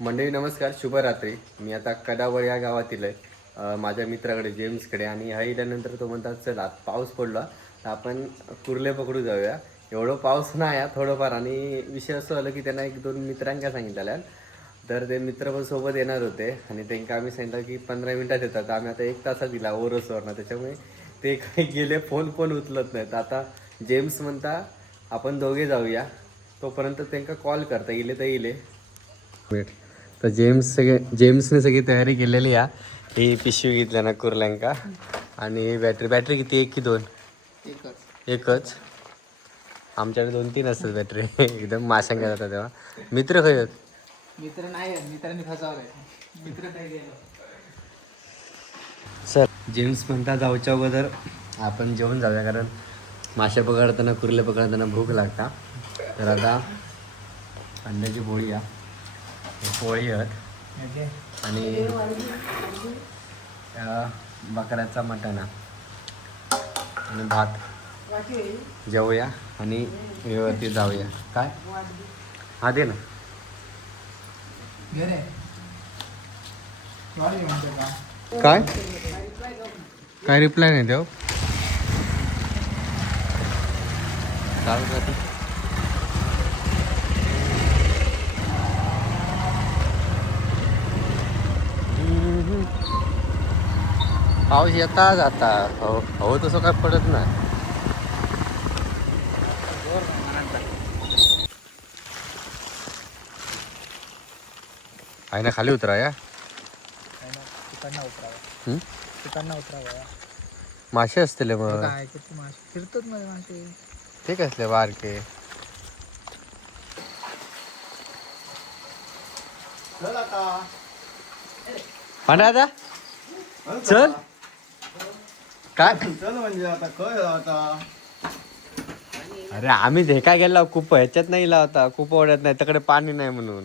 मंडळी नमस्कार, शुभरात्री. मी आता कडावर या गावातील आहे. माझ्या मित्राकडे जेम्सकडे आणि हा इल्यानंतर तो म्हणतात चला पाऊस पडला तर आपण कुर्ले पकडू जाऊया. एवढं पाऊस नाही आहे थोडंफार. आणि विषय असं झालं की त्यांना एक दोन मित्रांका सांगितलेल्या तर ते मित्र पण सोबत येणार होते आणि त्यांना आम्ही सांगितलं की 15 मिनिटात येतात. तर आम्ही आता 1 तासात दिला ओरसवरनं. त्याच्यामुळे ते काही गेले, फोन पण उचलत नाहीत. आता जेम्स म्हणता आपण दोघे जाऊया, तोपर्यंत त्यांना कॉल करता येईल तर येईल. तर जेम्सने सगळी तयारी केलेली आहे. ही पिशवी घेतल्या ना कुर्ल्यांका. आणि बॅटरी किती, एक की दोन? एकच. आमच्याकडे 2-3 असतात बॅटरी. एकदम माशांका जातात तेव्हा. मित्र खय आहेत? मित्र नाही आहेत, मित्रांनी फसवलंय. मित्र काय गेलो. सर जेम्स म्हणता जाऊच्या अगोदर आपण जेवून जाऊया, कारण मासे पकडताना कुर्ले पकडताना भूक लागता. तर आता अंड्याची पोळी आहे, पोळी आहेत आणि बकऱ्याचा मटण आणि भात. जेवूया आणि व्यवस्थित जाऊया. काय हा दे ना. काय काय रिप्लाय नाही देव. पाऊस येता जाता हो तसं काय पडत नाही. आहे ना, खाली उतरा या. मासे असतील मग. फिरतोच मासे. ते कसले बारके. पांढरा चल काय चल म्हणजे आता काय आता. अरे आम्ही धेका गेला खूप ह्याच्यात नाही लावता, खूप ओढ्यात नाही, तिकडे पाणी नाही म्हणून.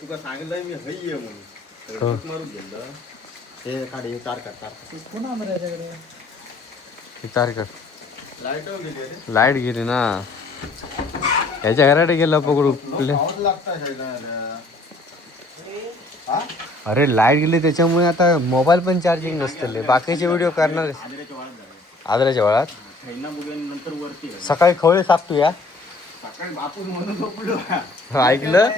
तुका सांगितलंय मी हय ये म्हणून मारून गेलं. हे काढ, हे तार कर. पुन्हा मरायच्याकडे लाईट गेली रे. लाईट गेली ना. ह्याच्या घराकडे गेला पकडू. अरे लाईट गेली त्याच्यामुळे आता मोबाईल पण चार्जिंग नसतले. बाकीचे व्हिडिओ करणार आदराच्या वळात. सकाळी खवळे सापतू या. सकाळी बापूस म्हणून झोपलो. ऐकलं,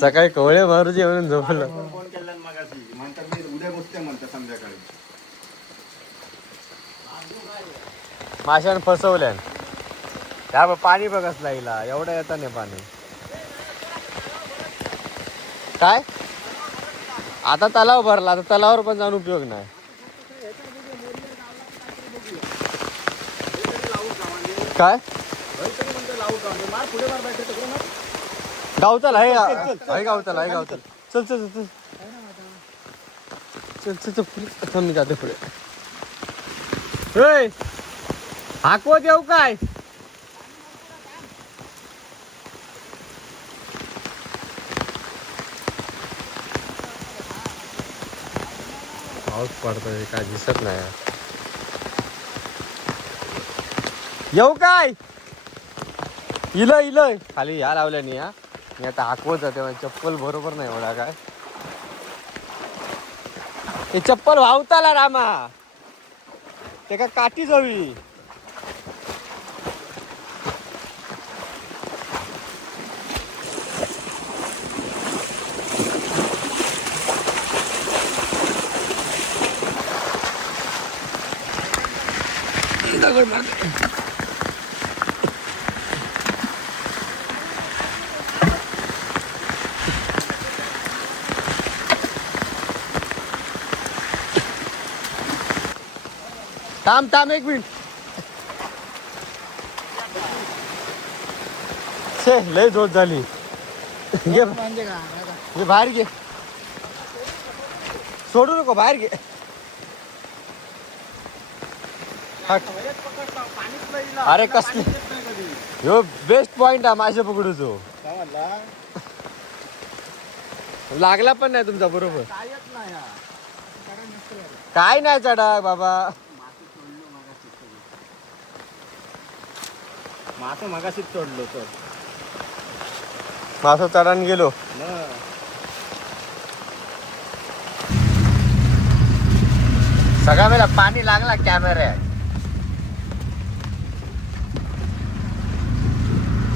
सकाळी कवळे मारूचे म्हणून झोपलं. फोन केला मगाशी, म्हणतात मी उद्या गोष्ट म्हणतात संध्याकाळी. माशाने फसवल्या. त्या पाणी बघच लागला, एवढं येतं नाही पाणी. काय आता तलाव भरला, आता तलावावर पण जाऊन उपयोग नाही. काय गावताल आहे गावताल आहे गावताल. चल चल चल चल चल चल पुढे मी जाते पुढे. हाकवत येऊ काय? पाऊस पडतोय काय दिसत नाही. येऊ काय? इलय खाली या लावल्या नाही. हा मी आता हाकवत जाते, चप्पल बरोबर नाही एवढा. काय ते चप्पल वावताला रामा, ते का काठी जावी. थांब 1 मिनिट. लय जोत झाली. घे बाहेर घे, सोडू नको, बाहेर घे. अरे कसली ह्यो बेस्ट पॉइंट आहे माझ्या पकडूचो. लागला पण नाही तुमचा बरोबर. काय नाही चढा बाबा. मासे मगाशीच चढलो तर मासा चढान गेलो. सगळा वेळा पाणी लागला कॅमेरा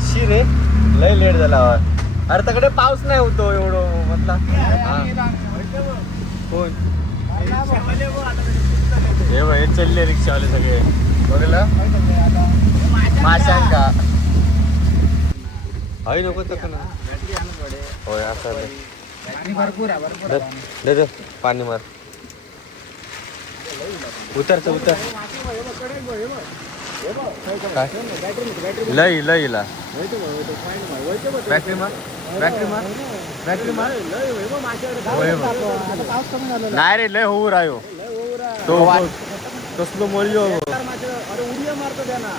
शी रे लय लेट झाला. अरे तकडे पाऊस नाही होतो एवढं म्हटला. कोण हे बघ, हे चालले रिक्षावाले सगळे बघलं माशांका. हवी नको तर ना. होय असं भरपूर आहे. दे दे पाणी मार. उतरच उतर. काय लई लईला बॅटरी मार बॅटरी मार बॅटरी मार. नाही रे लय होऊ रायो तो कसलो मळयो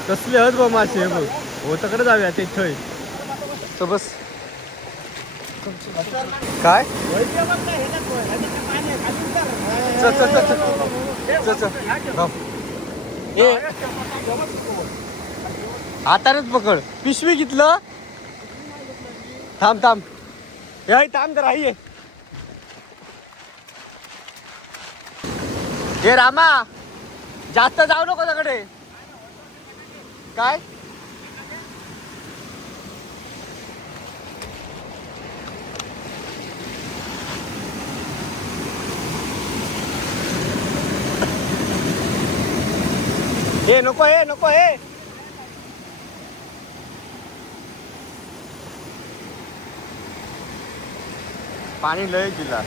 कसले हत बा मासे बघ. हो तकडे जाऊया ते थंय तर बस. काय हातानच पकड. पिशवी घेतलं. थांब थांब हे थांब तर आहे. हे रामा जास्त जाऊ नको तिकडे. काय हे नको हे नको हे. पाणी लय दिला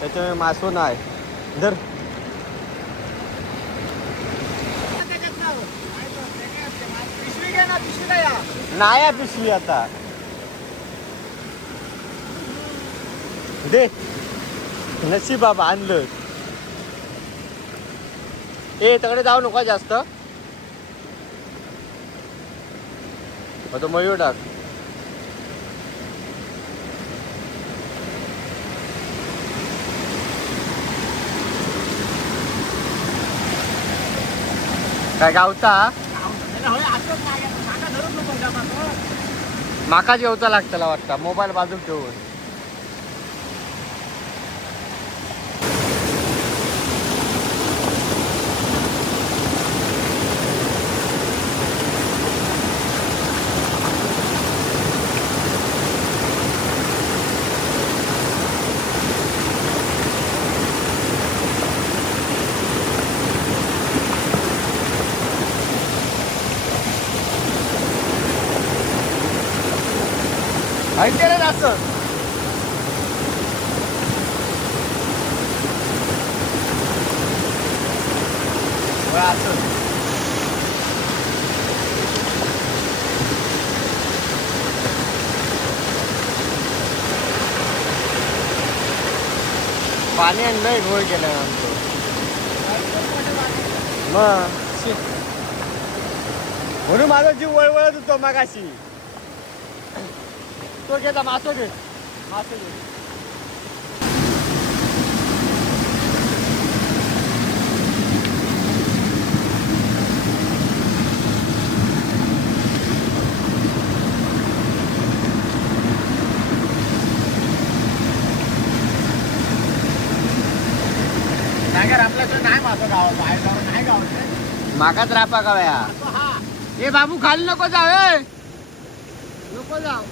त्याच्यामुळे मासो नाही. धर नाही पिशवी आता दे. नशीब बाबा आणलं. ए तकडे जाऊ नको जास्त. तो मयूर टाक. काय गावता माका जेवता लागतला वाटतं. मोबाईल बाजूक ठेवून ऐकते रे जास्त. पाणी आणलंय घोळ केलं आमचं. मग म्हणून माझा जीव वळवळत होतो मगाशी. तो घेता मासो घे मासो घे. नाही माझं गाव बाहेर गाव नाही गाव मागाच रापा गावया. ए बाबू खाली नको जाऊ. ए नको जाऊ.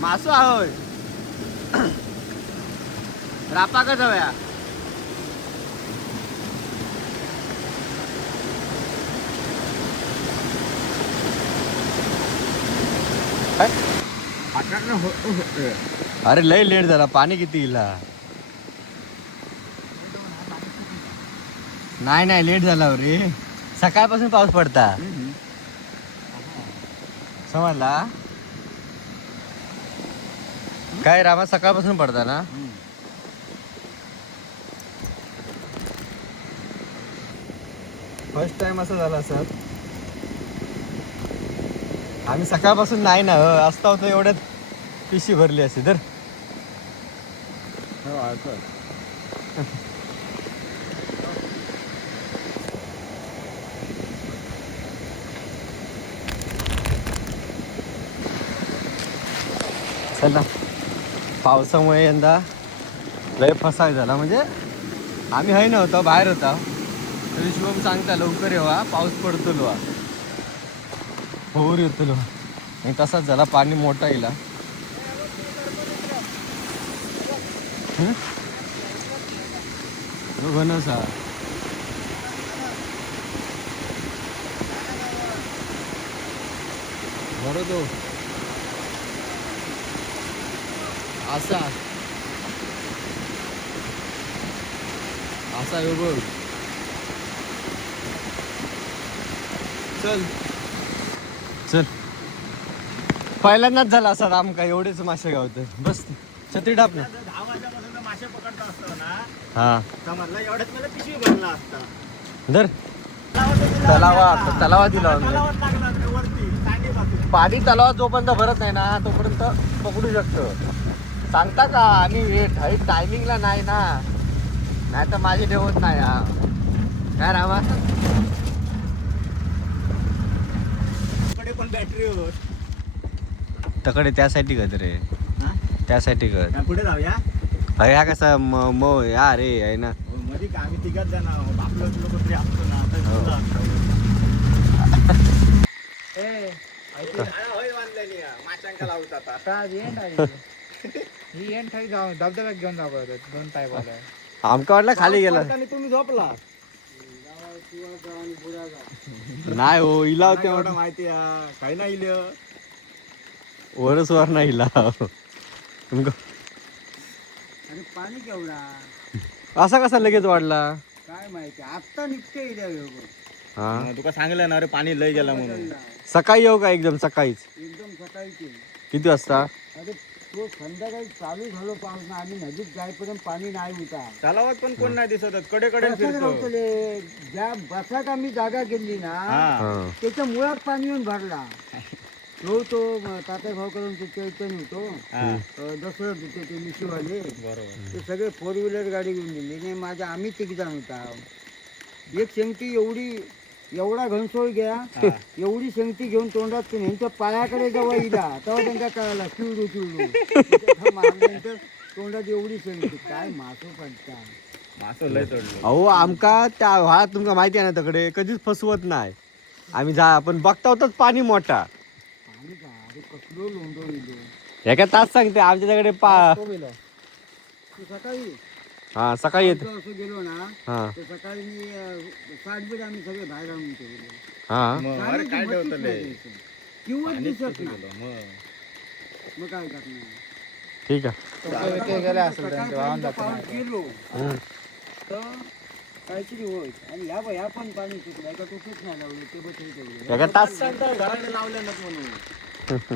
मासो ahoy रापा का जाऊया. अरे लय लेट झाला. पाणी किती गेला. नाही नाही लेट झाला रे. सकाळपासून पाऊस पडता समजला काय. रामा सकाळपासून पडता ना. फर्स्ट टाइम असं झालं सर. आम्ही सकाळपासून नाही ना असता होतो एवढ्यात पिशी भरली असे तर. चला पावसामुळे यंदा लय फसाय झाला म्हणजे आम्ही हय नव्हतो बाहेर होता तरी शुभम सांगता लवकर येवा पाऊस पडतो लो होर येतो लो आणि तसाच झाला पाणी मोठा येला बनसा बरो तो असा असा यो बघ चल चल पहिल्यांदाच झाला असा आमका एवढेच मासे गावत बस छत्री टाप ना 10 वाजल्यापासून तर मासे पकडता असतो ना हा समजला एवढ्यात मला पिशवी भरला असता धर तलावा दिला आम्ही. तलावात लागला ते वरती सांगेपासून पाणी तलावात जोपर्यंत भरत नाही ना तोपर्यंत पकडू शकतो सांगता का आणि हे टायमिंगला नाही ना नाही तर माझे ठेवत नाही हा काय रामा कडे पण बॅटरी होत तकडे त्यासाठी गत रे त्यासाठी गत पुढे जाऊया हा कसा या रे आहे ना मध्ये का आम्ही तिघात जण आपलं लोक तरी असतो ना हो. माशांका लावतात आता ही एंड खाली जाऊन धबधब्यात घेऊन जाऊ दोन पाय बोला आमका वाटलं खाली गेला तुम्ही झोपला नाही हो इला होते एवढं माहिती आहे काही नाही इलं. वरच वर नाही इला तुमका आणि पाणी केवढा असा कसा लगेच वाढला काय माहिती आत्ता निघते हा तुका सांगलं ना रे पाणी लय गेला म्हणून सकाळी येऊ का एकदम सकाळीच एकदम सकाळी किती वाजता अरे तो संध्याकाळी चालू झालो पाऊस ना आम्ही नदीत जाईपर्यंत पाणी नाही होता तलावात पण कोण नाही दिसत कडे कडे कसं फिरतो नव्हतं ज्या बसात आम्ही जागा केली ना हा त्याच्या मुळात पाणी येऊन भरला तो तात्या भाऊ करून ते चैतन्य होतो हा. दसरथ होते ते मिशीवाले बरोबर ते सगळे 4 व्हीलर गाडी घेऊन गेले नाही माझ्या आम्ही तिघ होता एक शेंगटी एवढा घनसोळ घ्या एवढी शेंगटी घेऊन तोंडात ह्यांच्या पायाकडे जेव्हा इला तेव्हा त्यांच्या कळाला चिवडू मारल्यानंतर तोंडात एवढी शेंगटी काय मासो पडता मासं लय चढलो अहो आमका त्या व्हा तुमका माहिती आहे ना तकडे कधीच फसवत नाही आम्ही जा आपण बघता होतच पाणी मोठा पाणी का अरे कसलो लोंडो इलो एका तास सांगते आमच्याकडे सकाळी हा सकाळी येते असं गेलो ना हा तर सकाळी मी 60 आम्ही सगळे बाहेर आणून ठेवले हा मग अरे काय ठेवतं लय किंवा दिसत नाही मग मग काय करणार ठीक आहे सकाळपर्यंत पाऊस गेलो हम्म. तर काहीतरी होय आणि ह्या पण पाणी सुटलं का टोकेच नाही लावले ते बघ ठेवले एका तास घराकडे लावले ना म्हणून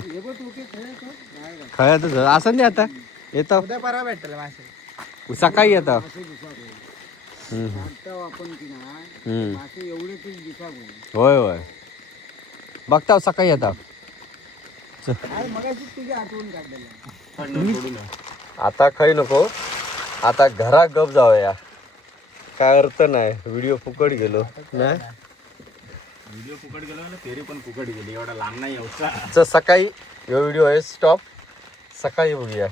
हे बघ टोके खेळतो नाही का खळतच असं नाही आता येतो उद्या परवा भेटलं मासे सकाळी येतं मासे दिसाक हम्म. आता आपण की नाही हम्म. मासे एवढे तरी दिसाक होय होय बघता सकाळी येतात काय मगाशी तुझी आठवण काढलेला आता काही नको आता घरात गप जाऊया काय अर्थ नाही व्हिडिओ फुकट गेलो नाही व्हिडिओ फुकट गेला ना फेरी पण फुकट गेली एवढा लांब नाही यायचा तर सकाळी यो व्हिडिओ आहे स्टॉप सकाळी बघूया